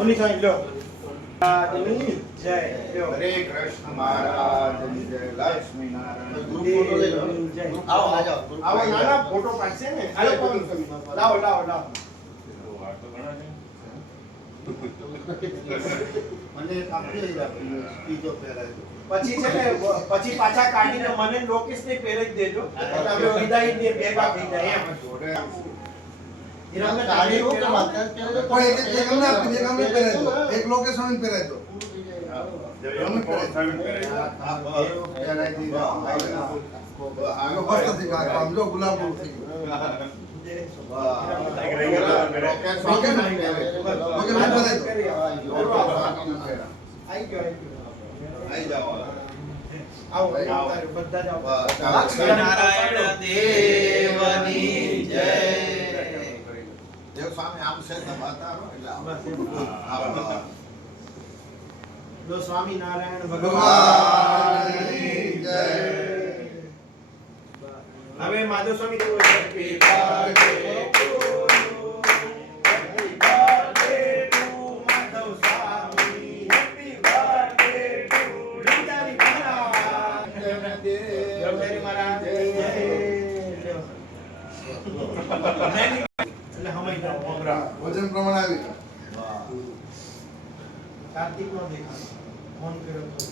ઓની સાઈડ લો મહારાજની જય લ્યો. હરે કૃષ્ણ મહારાજની જય. લક્ષ્મી નારાયણ ગ્રુપ ફોટો લઈ લો. આવો આવો નાના ફોટો પાડશે ને. હાલો લાવો લાવો લાવો. મને આપી બીજો પહેરાય પછી છે ને પછી પાછા કાઢીને મને લોકેશને પહેરાઈ જ દેજો એટલે આપણે વિદાય ને ભેગા થઈ જાય એમ. હિરામને કાઢી લો કે માતા પણ એક અમને આપી દે, અમને પહેરાઈ દો. એક લોકેશન પહેરાઈ દો. અમે પહેરાય દીધા. આગળ બસ નથી કાકા, આમ જો ગુલાબ થઈ ગયું. રોકેટ આઈ ગયો આઈ જાઓ. આવો બધા જ આવો. લક્ષ્મીનારાયણ દેવની જય. દેવ સ્વામી આમ છે તમારો એટલે લો સ્વામિનારાયણ ભગવાનની જય. હવે માધવ સ્વામી કેવો છે? વજન પ્રમાણે આવી કાર્તિક નો દેખાય ફોન કર્યો તો